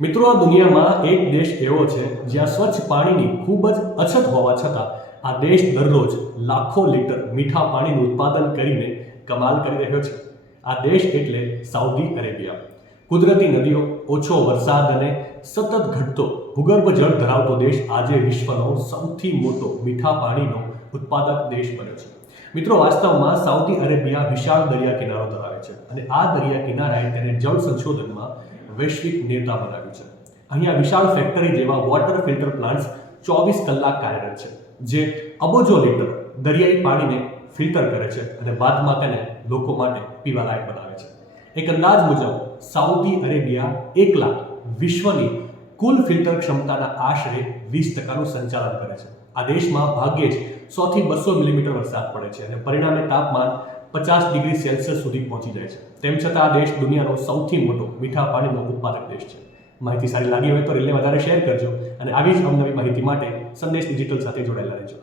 મિત્રો, આ દુનિયામાં એક દેશ એવો છે જ્યાં સ્વચ્છ પાણીની ખૂબ જ અછત હોવા છતાં આ દેશ દરરોજ લાખો લીટર મીઠા પાણીનું ઉત્પાદન કરીને કમાલ કરી રહ્યો છે. આ દેશ એટલે સાઉદી અરેબિયા. કુદરતી નદીઓ, ઓછો વરસાદ અને સતત ઘટતો ભૂગર્ભ જળ ધરાવતો દેશ આજે વિશ્વનો સૌથી મોટો મીઠા પાણીનો ઉત્પાદક દેશ બન્યો છે. મિત્રો, વાસ્તવમાં સાઉદી અરેબિયા વિશાળ દરિયા કિનારો ધરાવે છે અને આ દરિયા કિનારાએ તેને જળ સંશોધનમાં વૈશ્વિક નેતા બનાવ્યું છે. અહીંયા વિશાળ ફેક્ટરી જેવા વોટર ફિલ્ટર પ્લાન્ટ્સ 24 કલાક કાર્યરત છે, જે અબજો લીટર દરિયાઈ પાણીને ફિલ્ટર કરે છે અને બાદમાં તેને લોકો માટે પીવાલાયક બનાવે છે. એક અંદાજ મુજબ સાઉદી અરેબિયા એકલા વિશ્વની કુલ ફિલ્ટર ક્ષમતાના આશરે 20%નું સંચાલન કરે છે. આ દેશમાં ભાગ્યે જ 100 થી 200 મિલીમીટર વરસાદ પડે છે અને પરિણામે તાપમાન 50 ડિગ્રી સેલ્સિયસ સુધી પહોંચી જાય છે. તેમ છતાં આ દેશ દુનિયાનો સૌથી મોટો મીઠા પાણીનો ઉત્પાદક દેશ છે. માહિતી સારી લાગી હોય તો રીલને વધારે શેર કરજો અને આવી જ અવનવી માહિતી માટે સંદેશ ડિજિટલ સાથે જોડાયેલા રહેજો.